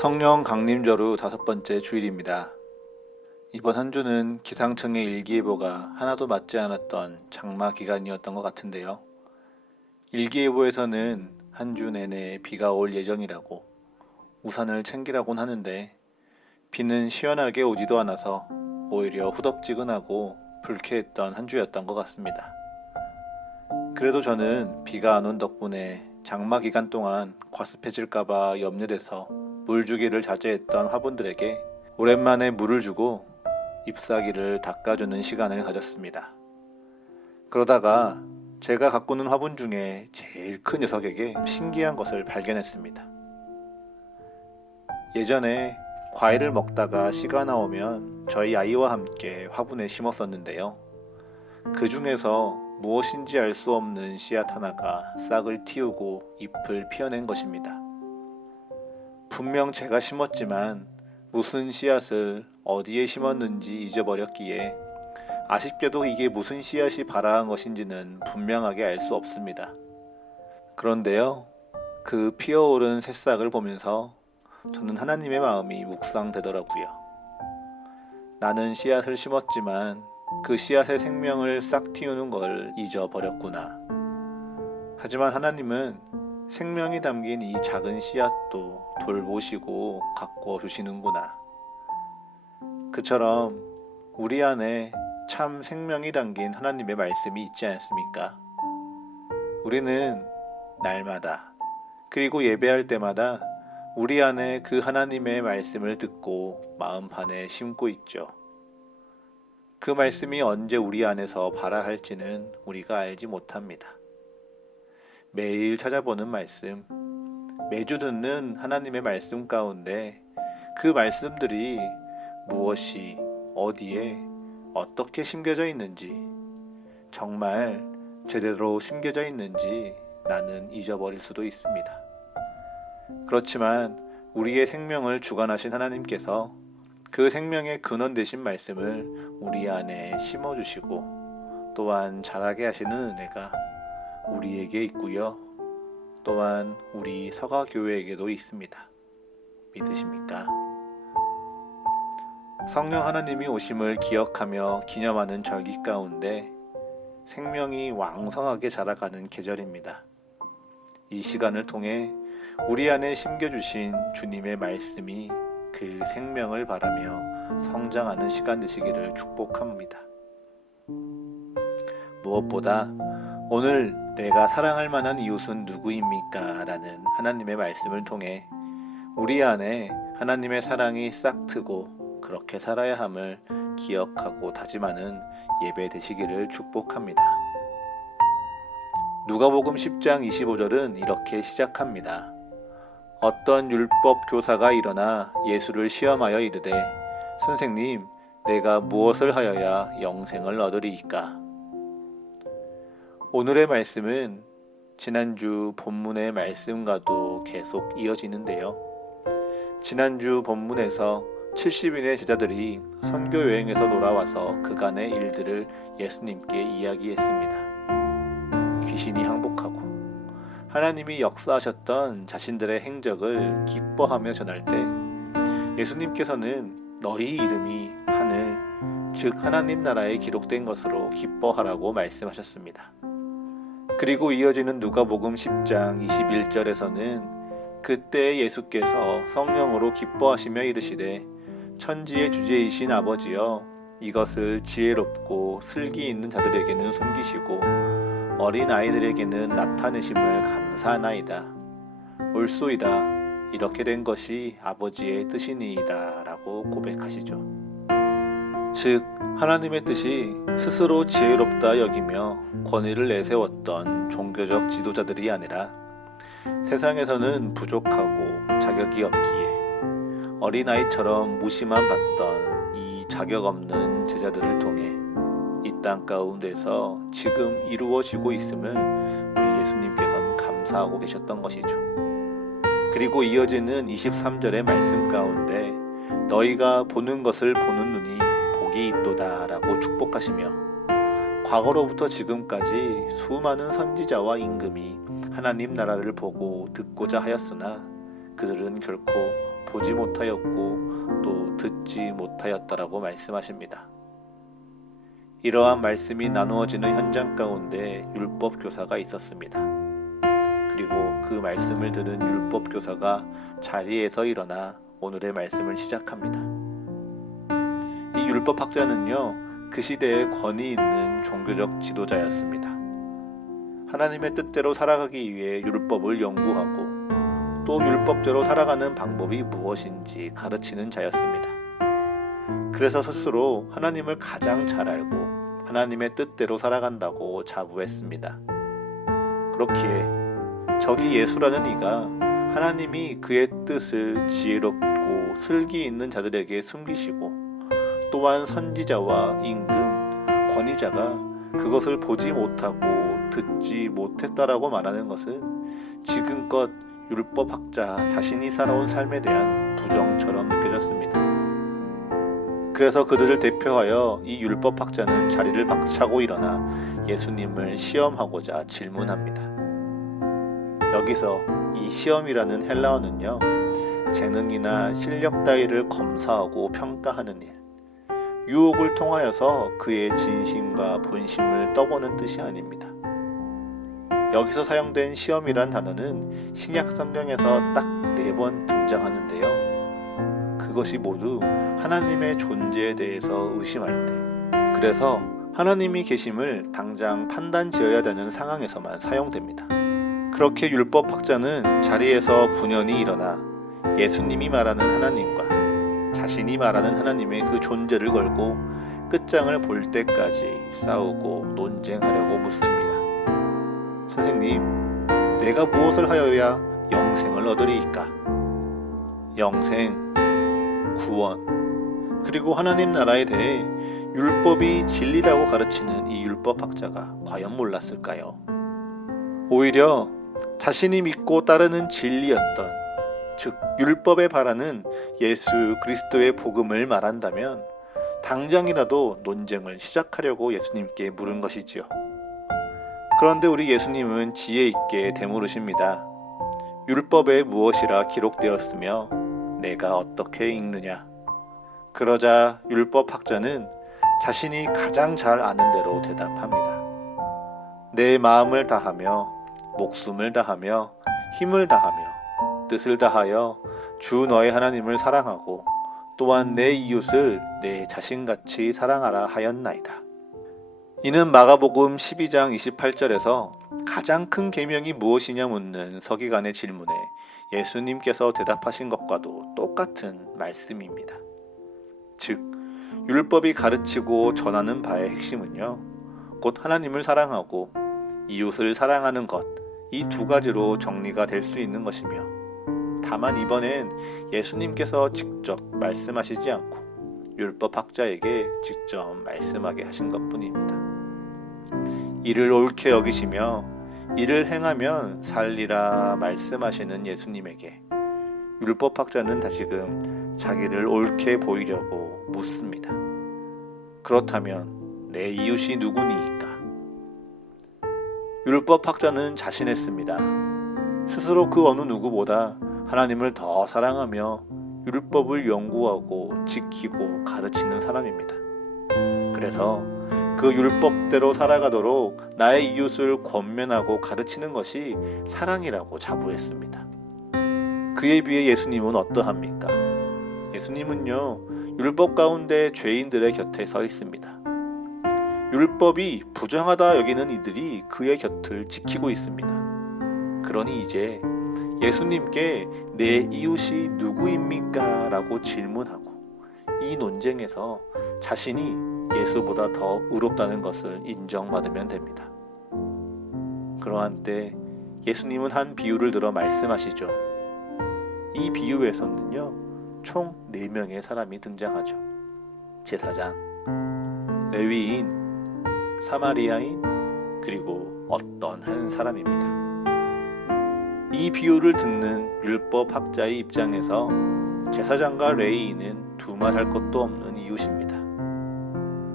성령 강림절후 5번째 주일입니다. 이번 한 주는 기상청의 일기예보가 하나도 맞지 않았던 장마 기간이었던 것 같은데요. 일기예보에서는 한 주 내내 비가 올 예정이라고 우산을 챙기라곤 하는데 비는 시원하게 오지도 않아서 오히려 후덥지근하고 불쾌했던 한 주였던 것 같습니다. 그래도 저는 비가 안 온 덕분에 장마 기간 동안 과습해질까봐 염려돼서 물 주기를 자제했던 화분들에게 오랜만에 물을 주고 잎사귀를 닦아주는 시간을 가졌습니다. 그러다가 제가 가꾸는 화분 중에 제일 큰 녀석에게 신기한 것을 발견했습니다. 예전에 과일을 먹다가 씨가 나오면 저희 아이와 함께 화분에 심었었는데요. 그 중에서 무엇인지 알 수 없는 씨앗 하나가 싹을 틔우고 잎을 피어낸 것입니다. 분명 제가 심었지만 무슨 씨앗을 어디에 심었는지 잊어버렸기에 아쉽게도 이게 무슨 씨앗이 발아한 것인지는 분명하게 알 수 없습니다. 그런데요, 그 피어오른 새싹을 보면서 저는 하나님의 마음이 묵상되더라고요. 나는 씨앗을 심었지만 그 씨앗의 생명을 싹 틔우는 걸 잊어버렸구나. 하지만 하나님은 생명이 담긴 이 작은 씨앗도 돌보시고 가꿔 주시는구나. 그처럼 우리 안에 참 생명이 담긴 하나님의 말씀이 있지 않습니까? 우리는 날마다 그리고 예배할 때마다 우리 안에 그 하나님의 말씀을 듣고 마음판에 심고 있죠. 그 말씀이 언제 우리 안에서 발아할지는 우리가 알지 못합니다. 매일 찾아보는 말씀, 매주 듣는 하나님의 말씀 가운데 그 말씀들이 무엇이, 어디에, 어떻게 심겨져 있는지, 정말 제대로 심겨져 있는지 나는 잊어버릴 수도 있습니다. 그렇지만 우리의 생명을 주관하신 하나님께서 그 생명의 근원 되신 말씀을 우리 안에 심어주시고 또한 자라게 하시는 은혜가 우리에게 있고요. 또한 우리 서가교회에게도 있습니다. 믿으십니까? 성령 하나님이 오심을 기억하며 기념하는 절기 가운데 생명이 왕성하게 자라가는 계절입니다. 이 시간을 통해 우리 안에 심겨주신 주님의 말씀이 그 생명을 바라며 성장하는 시간 되시기를 축복합니다. 무엇보다 오늘 내가 사랑할 만한 이웃은 누구입니까? 라는 하나님의 말씀을 통해 우리 안에 하나님의 사랑이 싹 트고 그렇게 살아야 함을 기억하고 다짐하는 예배 되시기를 축복합니다. 누가복음 10장 25절은 이렇게 시작합니다. 어떤 율법 교사가 일어나 예수를 시험하여 이르되 선생님, 내가 무엇을 하여야 영생을 얻으리이까? 오늘의 말씀은 지난주 본문의 말씀과도 계속 이어지는데요. 지난주 본문에서 70인의 제자들이 선교 여행에서 돌아와서 그간의 일들을 예수님께 이야기했습니다. 귀신이 항복하고 하나님이 역사하셨던 자신들의 행적을 기뻐하며 전할 때 예수님께서는 너희 이름이 하늘, 즉 하나님 나라에 기록된 것으로 기뻐하라고 말씀하셨습니다. 그리고 이어지는 누가복음 10장 21절에서는 그때 예수께서 성령으로 기뻐하시며 이르시되 천지의 주제이신 아버지여 이것을 지혜롭고 슬기 있는 자들에게는 숨기시고 어린 아이들에게는 나타내심을 감사하나이다. 옳소이다. 이렇게 된 것이 아버지의 뜻이니이다 라고 고백하시죠. 즉 하나님의 뜻이 스스로 지혜롭다 여기며 권위를 내세웠던 종교적 지도자들이 아니라 세상에서는 부족하고 자격이 없기에 어린아이처럼 무시만 받던 이 자격 없는 제자들을 통해 이 땅 가운데서 지금 이루어지고 있음을 우리 예수님께서는 감사하고 계셨던 것이죠. 그리고 이어지는 23절의 말씀 가운데 너희가 보는 것을 보는 눈이 복이 있도다 라고 축복하시며 과거로부터 지금까지 수많은 선지자와 임금이 하나님 나라를 보고 듣고자 하였으나 그들은 결코 보지 못하였고 또 듣지 못하였다라고 말씀하십니다. 이러한 말씀이 나누어지는 현장 가운데 율법 교사가 있었습니다. 그리고 그 말씀을 들은 율법 교사가 자리에서 일어나 오늘의 말씀을 시작합니다. 이 율법 학자는요, 그 시대에 권위 있는 종교적 지도자였습니다. 하나님의 뜻대로 살아가기 위해 율법을 연구하고 또 율법대로 살아가는 방법이 무엇인지 가르치는 자였습니다. 그래서 스스로 하나님을 가장 잘 알고 하나님의 뜻대로 살아간다고 자부했습니다. 그렇기에 저기 예수라는 이가 하나님이 그의 뜻을 지혜롭고 슬기 있는 자들에게 숨기시고 또한 선지자와 임금, 권위자가 그것을 보지 못하고 듣지 못했다라고 말하는 것은 지금껏 율법학자 자신이 살아온 삶에 대한 부정처럼 느껴졌습니다. 그래서 그들을 대표하여 이 율법학자는 자리를 박차고 일어나 예수님을 시험하고자 질문합니다. 여기서 이 시험이라는 헬라어는요, 재능이나 실력 따위를 검사하고 평가하는 일, 유혹을 통하여서 그의 진심과 본심을 떠보는 뜻이 아닙니다. 여기서 사용된 시험이란 단어는 신약 성경에서 딱 4번 등장하는데요. 그것이 모두 하나님의 존재에 대해서 의심할 때, 그래서 하나님이 계심을 당장 판단 지어야 되는 상황에서만 사용됩니다. 그렇게 율법학자는 자리에서 분연히 일어나 예수님이 말하는 하나님과 자신이 말하는 하나님의 그 존재를 걸고 끝장을 볼 때까지 싸우고 논쟁하려고 묻습니다. 선생님, 내가 무엇을 하여야 영생을 얻으리이까? 영생, 구원, 그리고 하나님 나라에 대해 율법이 진리라고 가르치는 이 율법학자가 과연 몰랐을까요? 오히려 자신이 믿고 따르는 진리였던, 즉 율법에 바라는 예수 그리스도의 복음을 말한다면 당장이라도 논쟁을 시작하려고 예수님께 물은 것이지요. 그런데 우리 예수님은 지혜 있게 되물으십니다. 율법에 무엇이라 기록되었으며 내가 어떻게 읽느냐? 그러자 율법학자는 자신이 가장 잘 아는 대로 대답합니다. 내 마음을 다하며 목숨을 다하며 힘을 다하며 뜻을 다하여 주 너의 하나님을 사랑하고 또한 내 이웃을 내 자신같이 사랑하라 하였나이다. 이는 마가복음 12장 28절에서 가장 큰 계명이 무엇이냐 묻는 서기관의 질문에 예수님께서 대답하신 것과도 똑같은 말씀입니다. 즉, 율법이 가르치고 전하는 바의 핵심은요, 곧 하나님을 사랑하고 이웃을 사랑하는 것, 이 2가지로 정리가 될 수 있는 것이며, 다만 이번엔 예수님께서 직접 말씀하시지 않고 율법학자에게 직접 말씀하게 하신 것뿐입니다. 이를 옳게 여기시며 이를 행하면 살리라 말씀하시는 예수님에게 율법학자는 다시금 자기를 옳게 보이려고 묻습니다. 그렇다면 내 이웃이 누구니이까? 율법학자는 자신했습니다. 스스로 그 어느 누구보다 하나님을 더 사랑하며 율법을 연구하고 지키고 가르치는 사람입니다. 그래서 그 율법대로 살아가도록 나의 이웃을 권면하고 가르치는 것이 사랑이라고 자부했습니다. 그에 비해 예수님은 어떠합니까? 예수님은요, 율법 가운데 죄인들의 곁에 서 있습니다. 율법이 부정하다 여기는 이들이 그의 곁을 지키고 있습니다. 그러니 이제 예수님께 내 이웃이 누구입니까? 라고 질문하고 이 논쟁에서 자신이 예수보다 더 의롭다는 것을 인정받으면 됩니다. 그러한 때 예수님은 한 비유를 들어 말씀하시죠. 이 비유에서는요, 총 4명의 사람이 등장하죠. 제사장, 레위인, 사마리아인, 그리고 어떤 한 사람입니다. 이 비유를 듣는 율법학자의 입장에서 제사장과 레위인은 두말할 것도 없는 이웃입니다.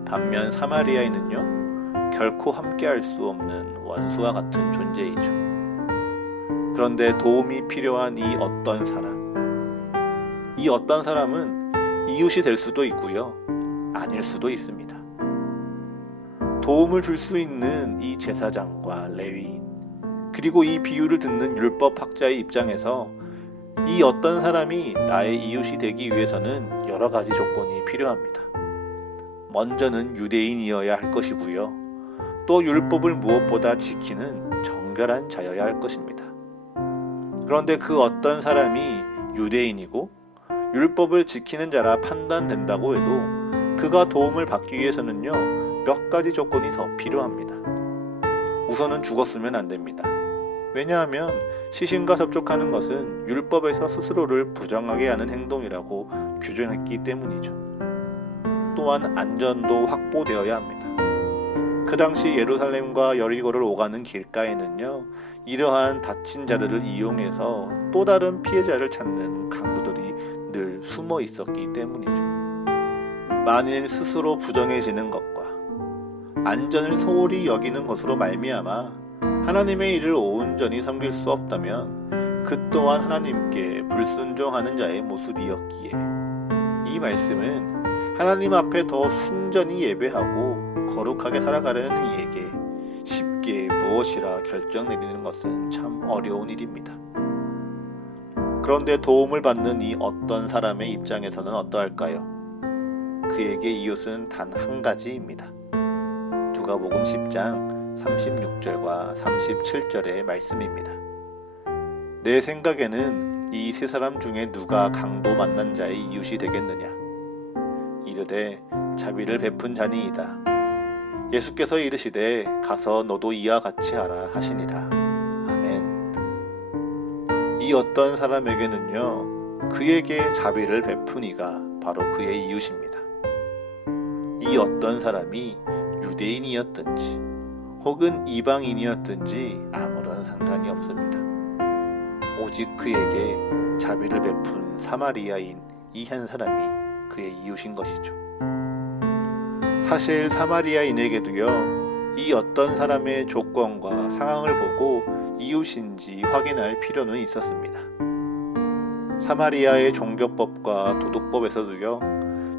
반면 사마리아인은요, 결코 함께할 수 없는 원수와 같은 존재이죠. 그런데 도움이 필요한 이 어떤 사람, 이 어떤 사람은 이웃이 될 수도 있고요, 아닐 수도 있습니다. 도움을 줄 수 있는 이 제사장과 레위인, 그리고 이 비유를 듣는 율법학자의 입장에서 이 어떤 사람이 나의 이웃이 되기 위해서는 여러 가지 조건이 필요합니다. 먼저는 유대인이어야 할 것이고요, 또 율법을 무엇보다 지키는 정결한 자여야 할 것입니다. 그런데 그 어떤 사람이 유대인이고 율법을 지키는 자라 판단된다고 해도 그가 도움을 받기 위해서는요, 몇 가지 조건이 더 필요합니다. 우선은 죽었으면 안 됩니다. 왜냐하면 시신과 접촉하는 것은 율법에서 스스로를 부정하게 하는 행동이라고 규정했기 때문이죠. 또한 안전도 확보되어야 합니다. 그 당시 예루살렘과 여리고를 오가는 길가에는요, 이러한 다친 자들을 이용해서 또 다른 피해자를 찾는 강도들이 늘 숨어 있었기 때문이죠. 만일 스스로 부정해지는 것과 안전을 소홀히 여기는 것으로 말미암아 하나님의 일을 온전히 섬길 수 없다면 그 또한 하나님께 불순종하는 자의 모습이었기에 이 말씀은 하나님 앞에 더 순전히 예배하고 거룩하게 살아가려는 이에게 쉽게 무엇이라 결정 내리는 것은 참 어려운 일입니다. 그런데 도움을 받는 이 어떤 사람의 입장에서는 어떠할까요? 그에게 이웃은 단 한 가지입니다. 누가복음 10장 36절과 37절의 말씀입니다. 내 생각에는 이 세 사람 중에 누가 강도 만난 자의 이웃이 되겠느냐? 이르되 자비를 베푼 자니이다. 예수께서 이르시되 가서 너도 이와 같이 하라 하시니라. 아멘. 이 어떤 사람에게는요, 그에게 자비를 베푼 이가 바로 그의 이웃입니다. 이 어떤 사람이 유대인이었든지 혹은 이방인이었든지 아무런 상관이 없습니다. 오직 그에게 자비를 베푼 사마리아인 이 한 사람이 그의 이웃인 것이죠. 사실 사마리아인에게도요, 이 어떤 사람의 조건과 상황을 보고 이웃인지 확인할 필요는 있었습니다. 사마리아의 종교법과 도덕법에서도요,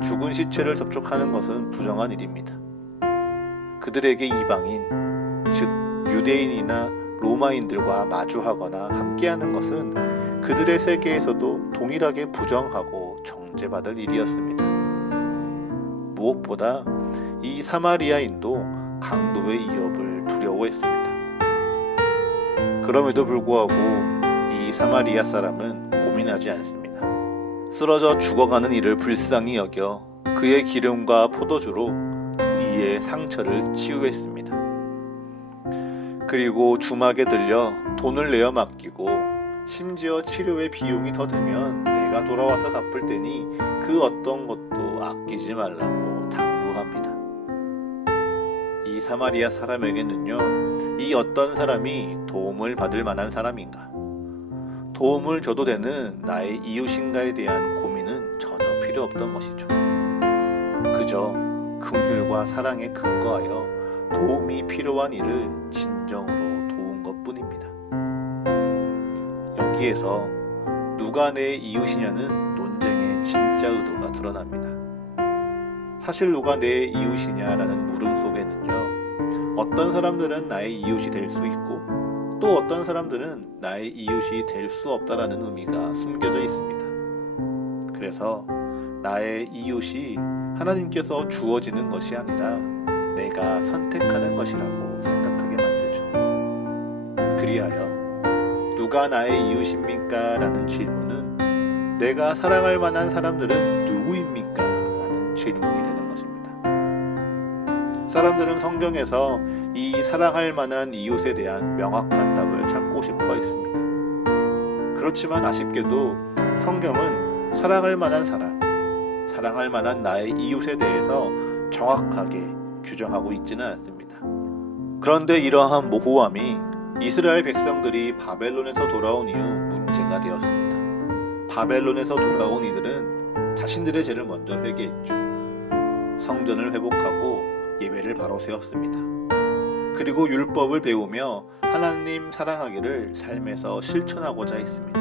죽은 시체를 접촉하는 것은 부정한 일입니다. 그들에게 이방인, 즉 유대인이나 로마인들과 마주하거나 함께하는 것은 그들의 세계에서도 동일하게 부정하고 정죄받을 일이었습니다. 무엇보다 이 사마리아인도 강도의 위협을 두려워했습니다. 그럼에도 불구하고 이 사마리아 사람은 고민하지 않습니다. 쓰러져 죽어가는 이를 불쌍히 여겨 그의 기름과 포도주로 이의 상처를 치유했습니다. 그리고 주막에 들려 돈을 내어 맡기고 심지어 치료의 비용이 더 들면 내가 돌아와서 갚을 테니 그 어떤 것도 아끼지 말라고 당부합니다. 이 사마리아 사람에게는요, 이 어떤 사람이 도움을 받을 만한 사람인가, 도움을 줘도 되는 나의 이웃인가에 대한 고민은 전혀 필요 없던 것이죠. 그저 긍휼과 사랑에 근거하여 도움이 필요한 이를 진정으로 도운 것뿐입니다. 여기에서 누가 내 이웃이냐는 논쟁의 진짜 의도가 드러납니다. 사실 누가 내 이웃이냐라는 물음 속에는요, 어떤 사람들은 나의 이웃이 될 수 있고 또 어떤 사람들은 나의 이웃이 될 수 없다라는 의미가 숨겨져 있습니다. 그래서 나의 이웃이 하나님께서 주어지는 것이 아니라 내가 선택하는 것이라고 생각하게 만들죠. 그리하여 누가 나의 이웃입니까? 라는 질문은 내가 사랑할 만한 사람들은 누구입니까? 라는 질문이 되는 것입니다. 사람들은 성경에서 이 사랑할 만한 이웃에 대한 명확한 답을 찾고 싶어 했습니다. 그렇지만 아쉽게도 성경은 사랑할 만한 사람, 사랑할 만한 나의 이웃에 대해서 정확하게 규정하고 있지는 않습니다. 그런데 이러한 모호함이 이스라엘 백성들이 바벨론에서 돌아온 이후 문제가 되었습니다. 바벨론에서 돌아온 이들은 자신들의 죄를 먼저 회개했죠. 성전을 회복하고 예배를 바로 세웠습니다. 그리고 율법을 배우며 하나님 사랑하기를 삶에서 실천하고자 했습니다.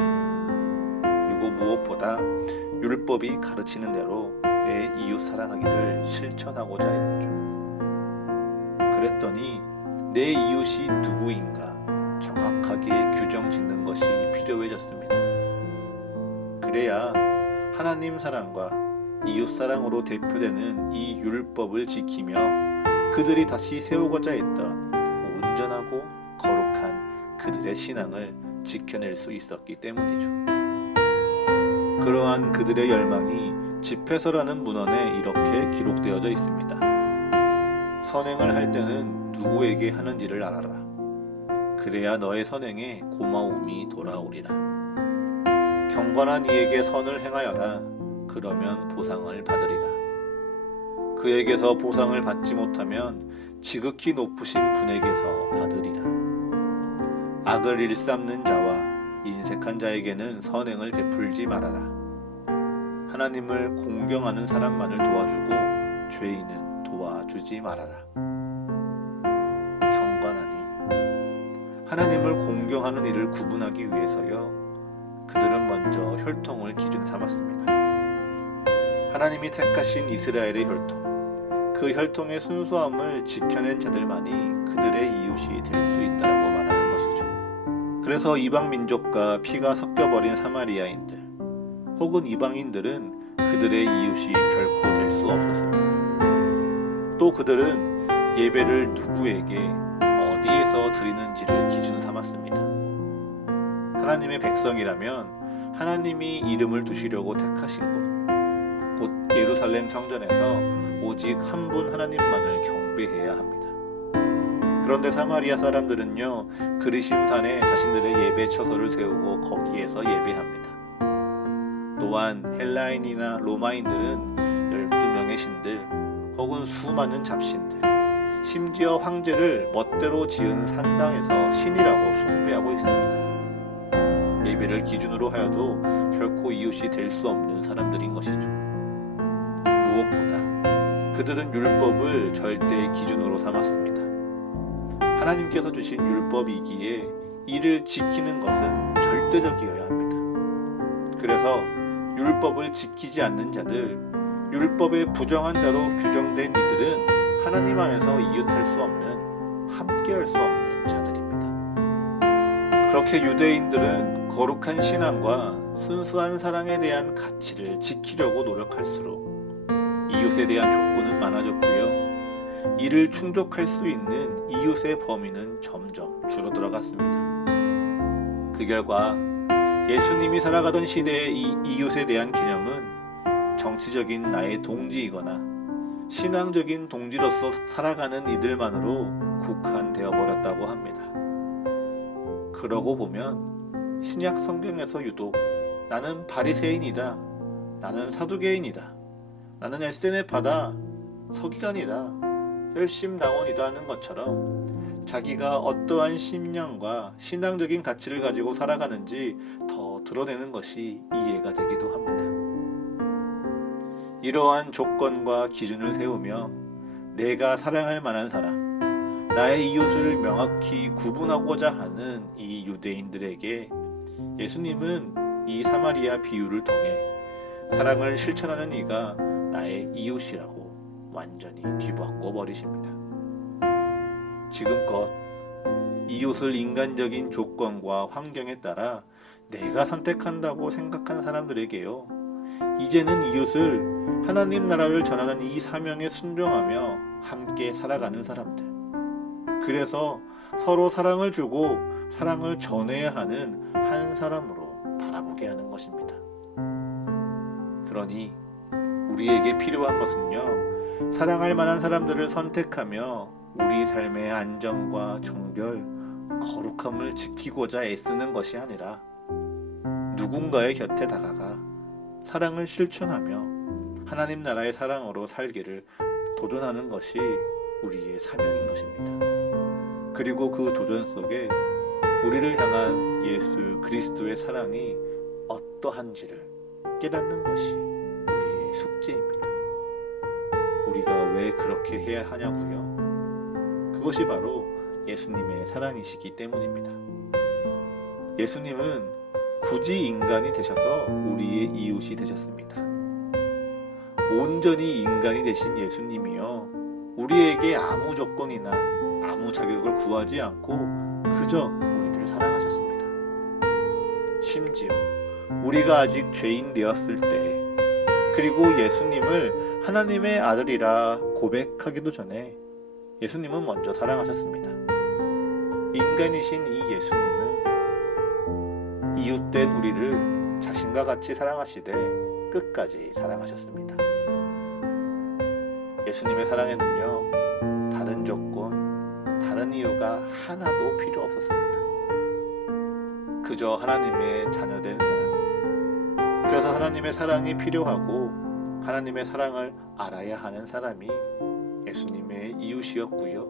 그리고 무엇보다 율법이 가르치는 대로 내 이웃 사랑하기를 실천하고자 했죠. 그랬더니 내 이웃이 누구인가 정확하게 규정 짓는 것이 필요해졌습니다. 그래야 하나님 사랑과 이웃 사랑으로 대표되는 이 율법을 지키며 그들이 다시 세우고자 했던 온전하고 거룩한 그들의 신앙을 지켜낼 수 있었기 때문이죠. 그러한 그들의 열망이 집회서라는 문헌에 이렇게 기록되어져 있습니다. 선행을 할 때는 누구에게 하는지를 알아라. 그래야 너의 선행에 고마움이 돌아오리라. 경건한 이에게 선을 행하여라. 그러면 보상을 받으리라. 그에게서 보상을 받지 못하면 지극히 높으신 분에게서 받으리라. 악을 일삼는 자와 인색한 자에게는 선행을 베풀지 말아라. 하나님을 공경하는 사람만을 도와주고 죄인은 도와주지 말아라. 경건하니 하나님을 공경하는 일을 구분하기 위해서요. 그들은 먼저 혈통을 기준 삼았습니다. 하나님이 택하신 이스라엘의 혈통, 그 혈통의 순수함을 지켜낸 자들만이 그들의 이웃이 될 수 있다라고 말하는 것이죠. 그래서 이방 민족과 피가 섞여버린 사마리아인들 혹은 이방인들은 그들의 이웃이 결코 될 수 없었습니다. 또 그들은 예배를 누구에게 어디에서 드리는지를 기준 삼았습니다. 하나님의 백성이라면 하나님이 이름을 두시려고 택하신 곳, 곧 예루살렘 성전에서 오직 한 분 하나님만을 경배해야 합니다. 그런데 사마리아 사람들은요, 그리심산에 자신들의 예배 처소를 세우고 거기에서 예배합니다. 또한 헬라인이나 로마인들은 12명의 신들 혹은 수많은 잡신들, 심지어 황제를 멋대로 지은 산당에서 신이라고 숭배하고 있습니다. 예배를 기준으로 하여도 결코 이웃이 될 수 없는 사람들인 것이죠. 무엇보다 그들은 율법을 절대의 기준으로 삼았습니다. 하나님께서 주신 율법이기에 이를 지키는 것은 절대적이어야 합니다. 그래서 율법을 지키지 않는 자들, 율법의 부정한 자로 규정된 이들은 하나님 안에서 이웃할 수 없는, 함께할 수 없는 자들입니다. 그렇게 유대인들은 거룩한 신앙과 순수한 사랑에 대한 가치를 지키려고 노력할수록 이웃에 대한 족구는 많아졌고요. 이를 충족할 수 있는 이웃의 범위는 점점 줄어들어갔습니다. 그 결과 예수님이 살아가던 시대의 이 이웃에 대한 개념은 정치적인 나의 동지이거나 신앙적인 동지로서 살아가는 이들만으로 국한되어 버렸다고 합니다. 그러고 보면 신약 성경에서 유독 나는 바리새인이다, 나는 사두개인이다, 나는 에스데네파다, 서기관이다, 열심당원이다 하는 것처럼 자기가 어떠한 신념과 신앙적인 가치를 가지고 살아가는지 더 드러내는 것이 이해가 되기도 합니다. 이러한 조건과 기준을 세우며 내가 사랑할 만한 사람, 나의 이웃을 명확히 구분하고자 하는 이 유대인들에게 예수님은 이 사마리아 비유를 통해 사랑을 실천하는 이가 나의 이웃이라고 완전히 뒤바꿔 버리십니다. 지금껏 이웃을 인간적인 조건과 환경에 따라 내가 선택한다고 생각한 사람들에게요, 이제는 이웃을 하나님 나라를 전하는 이 사명에 순종하며 함께 살아가는 사람들, 그래서 서로 사랑을 주고 사랑을 전해야 하는 한 사람으로 바라보게 하는 것입니다. 그러니 우리에게 필요한 것은요, 사랑할 만한 사람들을 선택하며 우리 삶의 안정과 정결, 거룩함을 지키고자 애쓰는 것이 아니라 누군가의 곁에 다가가 사랑을 실천하며 하나님 나라의 사랑으로 살기를 도전하는 것이 우리의 사명인 것입니다. 그리고 그 도전 속에 우리를 향한 예수 그리스도의 사랑이 어떠한지를 깨닫는 것이 우리의 숙제입니다. 우리가 왜 그렇게 해야 하냐고요? 그것이 바로 예수님의 사랑이시기 때문입니다. 예수님은 굳이 인간이 되셔서 우리의 이웃이 되셨습니다. 온전히 인간이 되신 예수님이요, 우리에게 아무 조건이나 아무 자격을 구하지 않고 그저 우리를 사랑하셨습니다. 심지어 우리가 아직 죄인 되었을 때, 그리고 예수님을 하나님의 아들이라 고백하기도 전에 예수님은 먼저 사랑하셨습니다. 인간이신 이 예수님은 이웃된 우리를 자신과 같이 사랑하시되 끝까지 사랑하셨습니다. 예수님의 사랑에는요, 다른 조건, 다른 이유가 하나도 필요 없었습니다. 그저 하나님의 자녀된 사랑. 그래서 하나님의 사랑이 필요하고 하나님의 사랑을 알아야 하는 사람이 예수님의 이웃이었고요,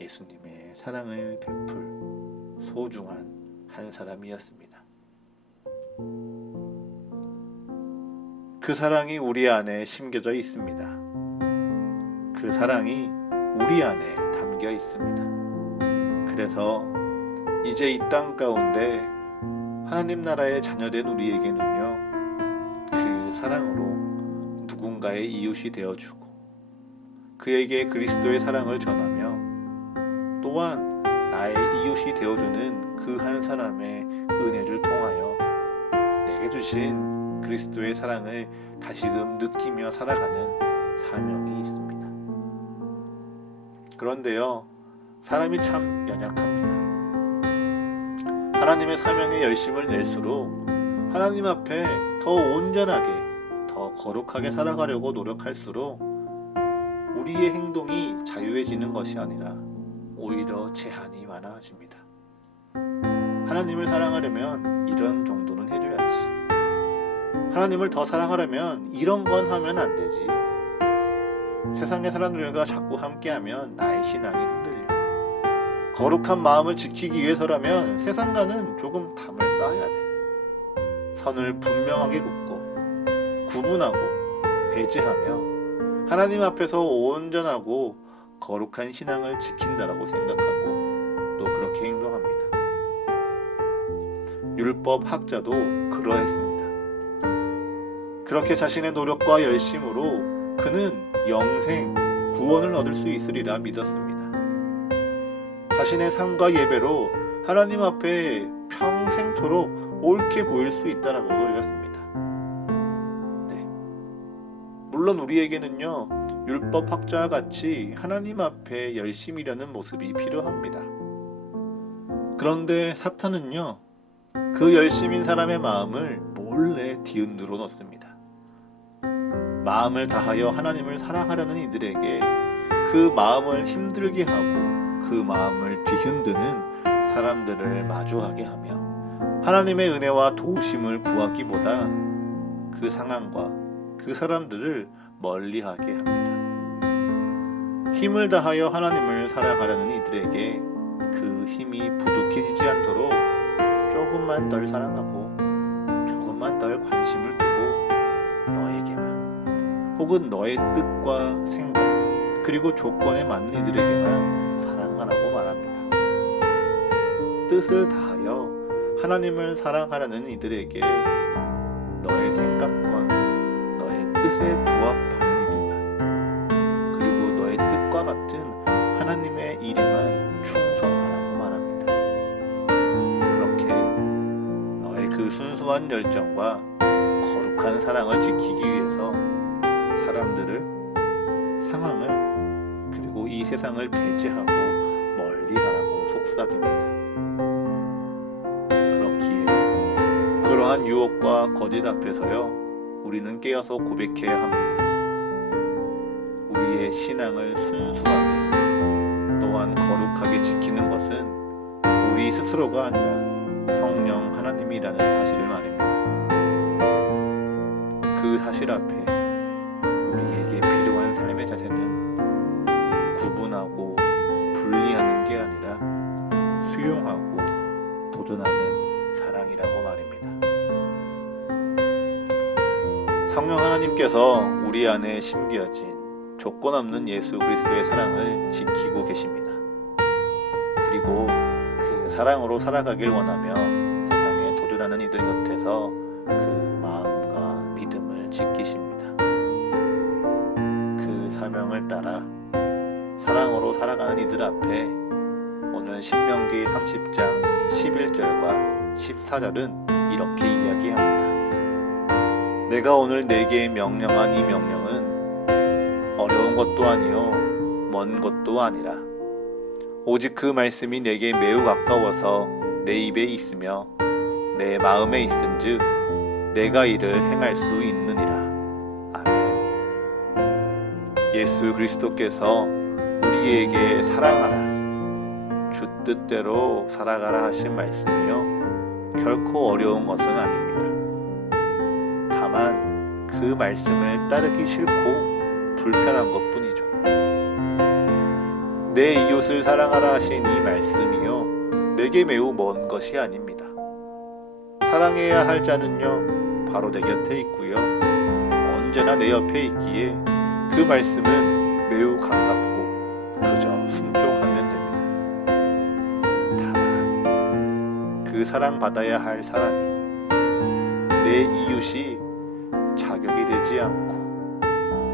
예수님의 사랑을 베풀 소중한 한 사람이었습니다. 그 사랑이 우리 안에 심겨져 있습니다. 그 사랑이 우리 안에 담겨 있습니다. 그래서 이제 이 땅 가운데 하나님 나라의 자녀된 우리에게는요, 그 사랑으로 누군가의 이웃이 되어주고 그에게 그리스도의 사랑을 전하며 또한 나의 이웃이 되어주는 그 한 사람의 은혜를 통하여 내게 주신 그리스도의 사랑을 다시금 느끼며 살아가는 사명이 있습니다. 그런데요, 사람이 참 연약합니다. 하나님의 사명에 열심을 낼수록 하나님 앞에 더 온전하게, 더 거룩하게 살아가려고 노력할수록 우리의 행동이 자유해지는 것이 아니라 오히려 제한이 많아집니다. 하나님을 사랑하려면 이런 정도는 해줘야지. 하나님을 더 사랑하려면 이런 건 하면 안 되지. 세상의 사람들과 자꾸 함께하면 나의 신앙이 흔들려. 거룩한 마음을 지키기 위해서라면 세상과는 조금 담을 쌓아야 돼. 선을 분명하게 긋고 구분하고 배제하며 하나님 앞에서 온전하고 거룩한 신앙을 지킨다라고 생각하고 또 그렇게 행동합니다. 율법 학자도 그러했습니다. 그렇게 자신의 노력과 열심으로 그는 영생, 구원을 얻을 수 있으리라 믿었습니다. 자신의 삶과 예배로 하나님 앞에 평생토록 옳게 보일 수 있다라고도 여겼습니다. 네. 물론 우리에게는요, 율법 학자와 같이 하나님 앞에 열심히 일하는 모습이 필요합니다. 그런데 사탄은요, 그 열심인 사람의 마음을 몰래 뒤흔들어 놓습니다. 마음을 다하여 하나님을 사랑하려는 이들에게 그 마음을 힘들게 하고 그 마음을 뒤흔드는 사람들을 마주하게 하며 하나님의 은혜와 도우심을 구하기보다 그 상황과 그 사람들을 멀리하게 합니다. 힘을 다하여 하나님을 사랑하려는 이들에게 그 힘이 부족해지지 않도록 조금만 덜 사랑하고 조금만 덜 관심을 두고 너에게만, 혹은 너의 뜻과 생각 그리고 조건에 맞는 이들에게만 사랑하라고 말합니다. 뜻을 다하여 하나님을 사랑하라는 이들에게 너의 생각과 너의 뜻에 부합하는 이들만, 그리고 너의 뜻과 같은 하나님의 일에만 충성하라고 말합니다. 그렇게 너의 그 순수한 열정과 거룩한 사랑을 지키기 위해서 사람들을, 상황을, 그리고 이 세상을 배제하고 멀리하라고 속삭입니다. 그렇기에 그러한 유혹과 거짓 앞에서요, 우리는 깨어서 고백해야 합니다. 우리의 신앙을 순수하게 또한 거룩하게 지키는 것은 우리 스스로가 아니라 성령 하나님이라는 사실을 말입니다. 그 사실 앞에 우리에게 필요한 삶의 자세는 구분하고 분리하는 게 아니라 수용하고 도전하는 사랑이라고 말입니다. 성령 하나님께서 우리 안에 심겨진 조건 없는 예수 그리스도의 사랑을 지키고 계십니다. 그리고 그 사랑으로 살아가길 원하며 세상에 도전하고 간주나는 이들 곁에서 그 마음과 믿음을 지키십니다. 그 사명을 따라 사랑으로 살아가는 이들 앞에 오늘 신명기 30장 11절과 14절은 이렇게 이야기합니다. 내가 오늘 네게 명령한 이 명령은 어려운 것도 아니요 먼 것도 아니라 오직 그 말씀이 내게 매우 가까워서 내 입에 있으며 내 마음에 있은즉 내가 이를 행할 수 있느니라. 아멘. 예수 그리스도께서 우리에게 사랑하라, 주 뜻대로 살아가라 하신 말씀이요 결코 어려운 것은 아닙니다. 다만 그 말씀을 따르기 싫고 불편한 것뿐이죠. 내 이웃을 사랑하라 하신 이 말씀이요 내게 매우 먼 것이 아닙니다. 사랑해야 할 자는요 바로 내 곁에 있고요 언제나 내 옆에 있기에 그 말씀은 매우 가깝고 그저 순종하면 됩니다. 다만 그 사랑받아야 할 사람이 내 이웃이 자격이 되지 않고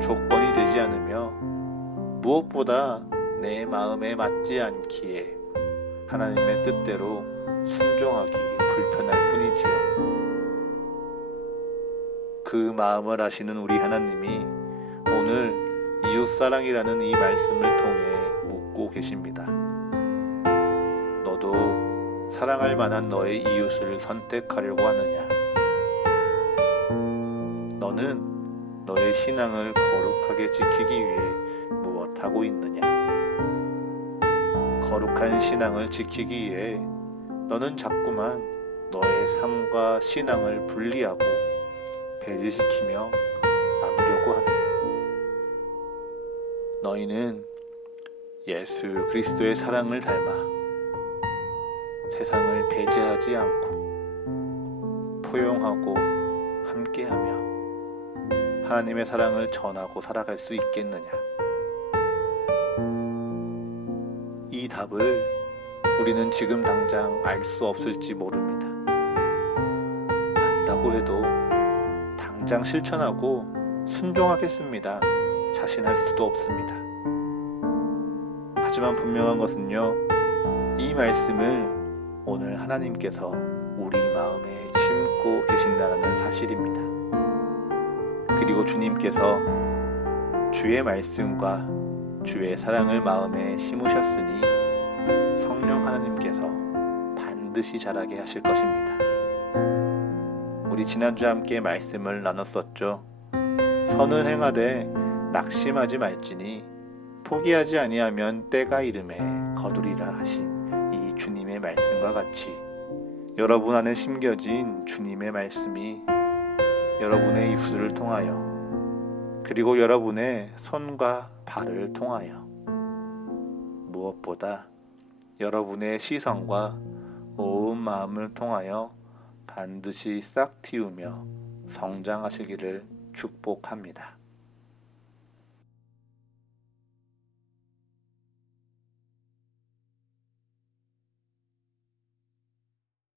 조건이 되지 않으며 무엇보다 내 마음에 맞지 않기에 하나님의 뜻대로 순종하기 불편할 뿐이지요. 그 마음을 아시는 우리 하나님이 오늘 이웃사랑이라는 이 말씀을 통해 묻고 계십니다. 너도 사랑할 만한 너의 이웃을 선택하려고 하느냐? 너는 너의 신앙을 거룩하게 지키기 위해 무엇하고 있느냐? 거룩한 신앙을 지키기 위해 너는 자꾸만 너의 삶과 신앙을 분리하고 배제시키며 나누려고 하느냐? 너희는 예수 그리스도의 사랑을 닮아 세상을 배제하지 않고 포용하고 함께하며 하나님의 사랑을 전하고 살아갈 수 있겠느냐? 이 답을 우리는 지금 당장 알 수 없을지 모릅니다. 안다고 해도 당장 실천하고 순종하겠습니다. 자신할 수도 없습니다. 하지만 분명한 것은요, 이 말씀을 오늘 하나님께서 우리 마음에 심고 계신다라는 사실입니다. 그리고 주님께서 주의 말씀과 주의 사랑을 마음에 심으셨으니 성령 하나님께서 반드시 자라게 하실 것입니다. 우리 지난주에 함께 말씀을 나눴었죠. 선을 행하되 낙심하지 말지니 포기하지 아니하면 때가 이름에 거두리라 하신 이 주님의 말씀과 같이 여러분 안에 심겨진 주님의 말씀이 여러분의 입술을 통하여 그리고 여러분의 손과 발을 통하여 무엇보다 여러분의 시선과 온 마음을 통하여 반드시 싹 틔우며 성장하시기를 축복합니다.